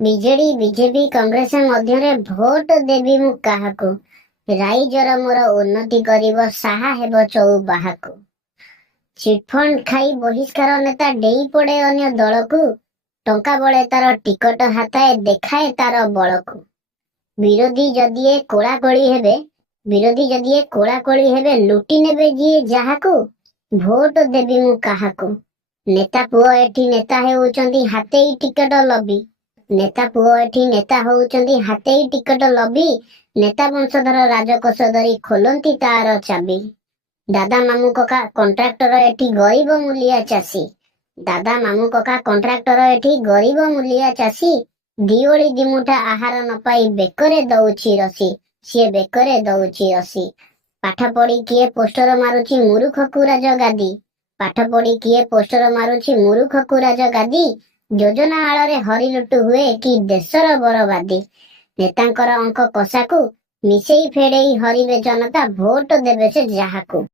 BJD BJP Congress ମଧ୍ୟରେ vote ଦେବି ମୁଁ କାହାକୁ? ରାଇଜର ମୋର ଉନ୍ନତି କରିବ ସାହା ହେବ ଚଉବାହାକୁ। ଚିଟଫଣ୍ଡ ଖାଇ ବହିଷ୍କାର ନେତା ଡେଇଁ ପଡେ ଅନ୍ୟ ଦଳକୁ। ଟଙ୍କା ବଳେ ତାର ଟିକଟ ହାତାଏ ଦେଖାଏ ତାର ବଳକୁ। ବିରୋଧୀ ଯଦି ଏ କୋଳାକୋଳି ହେବେ ଲୁଟି ନେବେ ଯିଏ ଯାହାକୁ। ଭୋଟ ଦେବି ମୁଁ କାହାକୁ? ନେତା ପୁଅ ଏଠି ନେତା ହେଉଛନ୍ତି ହାତେଇ ଟିକଟ ଲବି। ନେତା ବଂଶଧର ରାଜକୋଷ ଧରି ଖୋଲନ୍ତି ତାର ଚାବି। ଦାଦା ମାମୁ କକା କଣ୍ଟ୍ରାକ୍ଟର ଏଠି ଗରିବ ମୂଲିଆ ଚାଷୀ। ଦିଓଳି ଦିମୁଠା ଆହାର ନ ପାଇ ବେକରେ ଦଉଛି ରସି। ପାଠ ପଢି କିଏ ପୋଷ୍ଟର ମାରୁଛି ମୂରୁଖକୁ ଯୋଜନା ଆଳରେ ହରିଲୁଟୁ ହୁଏ କି ଦେଶର ବରବାଦୀ। ନେତାଙ୍କର ଅଙ୍କ କଷାକୁ ମିଶେଇ ଫେଡେଇ ହରିବେ ଜନତା, ଭୋଟ ଦେବେ ସେ ଯାହାକୁ।